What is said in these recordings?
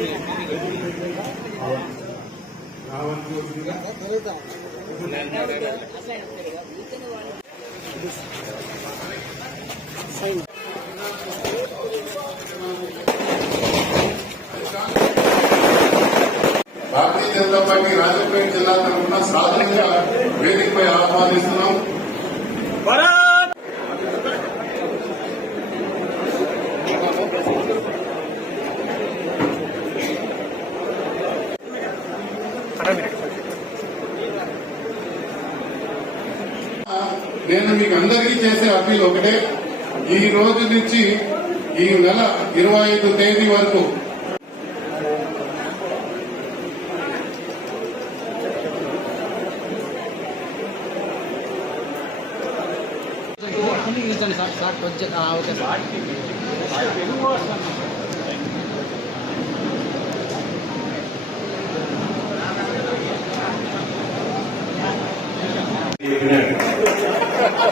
Bharatiya Janata party Rajapeta జిల్లా తరఫున సాధారణంగా వేదికపై ఆహ్వానిస్తున్నాం. నేను మీకు అందరికీ చేసే అప్పీల్ ఒకటే, ఈ రోజు నుంచి ఈ నెల 25 తేదీ వరకు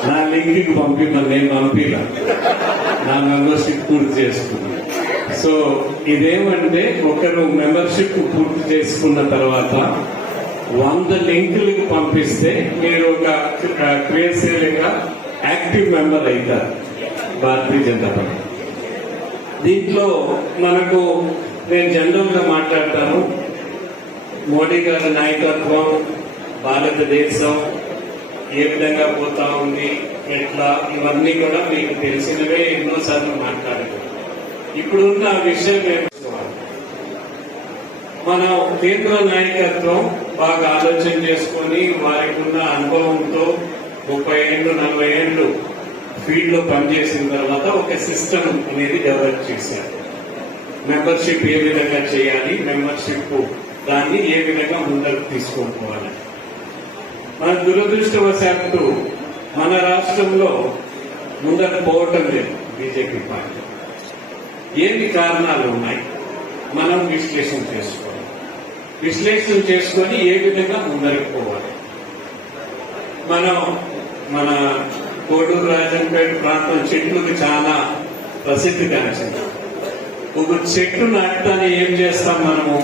నా లింక్కి పంపిమని నేను పంపిలా, నా మెంబర్షిప్ పూర్తి చేసుకున్నాను. సో ఇదేమంటే ఒకరు మెంబర్షిప్ పూర్తి చేసుకున్న తర్వాత 100 లింకులకు పంపిస్తే మీరు ఒక క్రియాశీలంగా యాక్టివ్ మెంబర్ అవుతారు భారతీయ జనతా పార్టీ. దీంట్లో మనకు నేను జనరల్ గా మాట్లాడతాను, మోడీ గారి నాయకత్వం, భారతదేశం ఏ విధంగా పోతా ఉంది, ఎట్లా, ఇవన్నీ కూడా మీకు తెలిసినవే, ఎన్నోసార్లు మాట్లాడారు. ఇప్పుడున్న విషయం నేర్చుకోవాలి. మన కేంద్ర నాయకత్వం బాగా ఆలోచన చేసుకుని వారికి ఉన్న అనుభవంతో 30 ఏళ్ళు 40 ఏళ్ళు ఫీల్డ్ లో పనిచేసిన తర్వాత ఒక సిస్టమ్ అనేది డెవలప్ చేశారు. మెంబర్షిప్ ఏ విధంగా చేయాలి, మెంబర్షిప్ దాన్ని ఏ విధంగా ముందరకు తీసుకొని పోవాలి. మన దురదృష్టవశాత్తు మన రాష్ట్రంలో ముందరకు పోవటం లేదు బీజేపీ పార్టీ. ఏంటి కారణాలు ఉన్నాయి మనం విశ్లేషణ చేసుకొని ఏ విధంగా ముందరకు పోవాలి. మన కోడూరు రాజంపేట ప్రాంతం చెట్లకు చాలా ప్రసిద్ధిగాంచింది. ఒక చెట్టు నాటడాన్ని ఏం చేస్తాం మనము,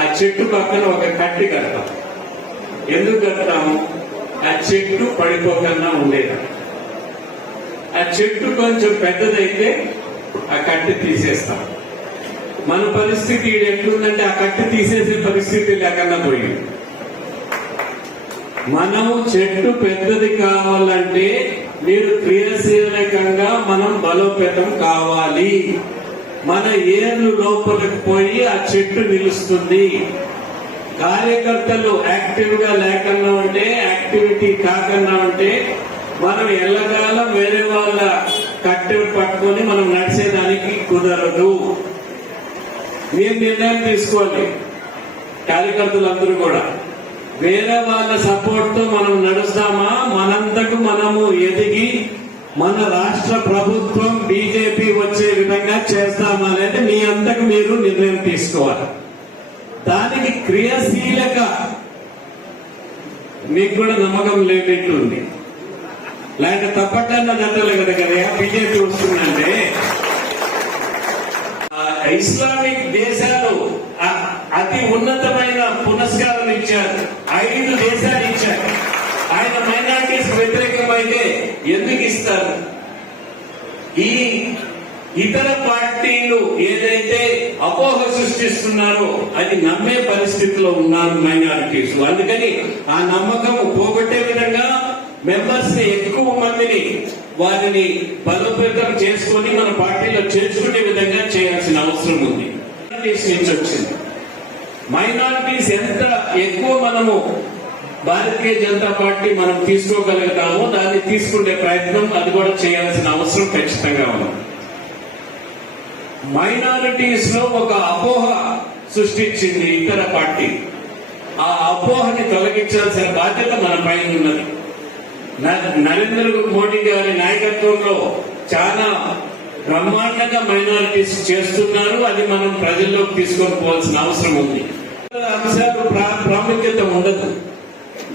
ఆ చెట్టు పక్కన ఒక కట్టి కడతాం. ఎందుకు కడతాము? ఆ చెట్టు పడిపోకుండా ఉండేది. ఆ చెట్టు కొంచెం పెద్దదైతే ఆ కట్టి తీసేస్తాం. మన పరిస్థితి ఎట్లుందంటే ఆ కట్టి తీసేసే పరిస్థితి లేకుండా పోయింది. మనం చెట్టు పెద్దది కావాలంటే మీరు క్రియాశీలకంగా మనం బలోపేతం కావాలి. మన ఏర్లు లోపలికి పోయి ఆ చెట్టు నిలుస్తుంది. కార్యకర్తలు యాక్టివ్ గా లేకుండా ఉంటే, యాక్టివిటీ కాకుండా ఉంటే మనం ఎల్లకాలం వేరే వాళ్ళ కట్టెలు పట్టుకొని మనం నడిచేదానికి కుదరదు. మీరు నిర్ణయం తీసుకోవాలి. కార్యకర్తలందరూ కూడా వేరే వాళ్ళ సపోర్ట్ తో మనం నడుస్తామా, మనంతకు మనము ఎదిగి మన రాష్ట్ర ప్రభుత్వం బీజేపీ వచ్చే విధంగా చేస్తామా అనేది మీ అంతకు మీరు నిర్ణయం తీసుకోవాలి. దానికి క్రియాశీలక మీకు కూడా నమ్మకం లేనట్టుంది. లేకపోతే తప్పట్లన్నా నట్టలే కదా బీజేపీ వస్తుందంటే. ఇస్లామిక్ దేశాలు అతి ఉన్నతమైన పురస్కారం ఇచ్చారు, 5 దేశాలు ఇచ్చారు. ఆయన మైనారిటీస్ వ్యతిరేకమైతే ఎందుకు ఇస్తారు? ఈ ఇతర పార్టీలు ఏదైతే అపోహ సృష్టిస్తున్నారో అది నమ్మే పరిస్థితిలో ఉన్నారు మైనారిటీస్. అందుకని ఆ నమ్మకం పోగొట్టే విధంగా మెంబర్స్ ని, ఎక్కువ మందిని, వారిని బలోపేతం చేసుకుని మన పార్టీలో చేర్చుకునే విధంగా చేయాల్సిన అవసరం ఉంది. మైనారిటీస్ నుంచి వచ్చింది. మైనారిటీస్ ఎంత ఎక్కువ మనము భారతీయ జనతా పార్టీ మనం తీసుకోగలుగుతామో దాన్ని తీసుకునే ప్రయత్నం అది కూడా చేయాల్సిన అవసరం ఖచ్చితంగా ఉంది. మైనారిటీస్ లో ఒక అపోహ సృష్టించింది ఇతర పార్టీ. ఆ అపోహని తొలగించాల్సిన బాధ్యత మన పైన ఉన్నది. నరేంద్ర మోడీ గారి నాయకత్వంలో చాలా బ్రహ్మాండంగా మైనారిటీస్ చేస్తున్నారు. అది మనం ప్రజల్లోకి తీసుకొని పోవాల్సిన అవసరం ఉంది. అంశాలు ప్రాముఖ్యత ఉండదు.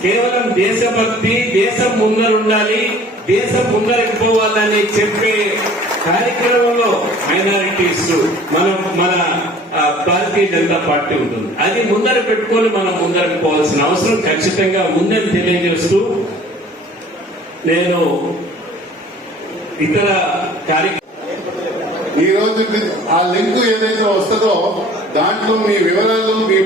కేవలం దేశభక్తి, దేశం ముందరుండాలి, దేశం ముందరికి పోవాలని చెప్పే కార్యక్రమంలో మైనారిటీస్ మన భారతీయ జనతా పార్టీ ఉంటుంది. అది ముందర పెట్టుకొని మనం ముందరకు పోవాల్సిన అవసరం ఖచ్చితంగా ఉందని తెలియజేస్తూ నేను ఇతర కార్యక్రమం ఈ రోజు ఆ లింక్ ఏదైతే వస్తుందో దాంట్లో మీ వివరాలు, మీ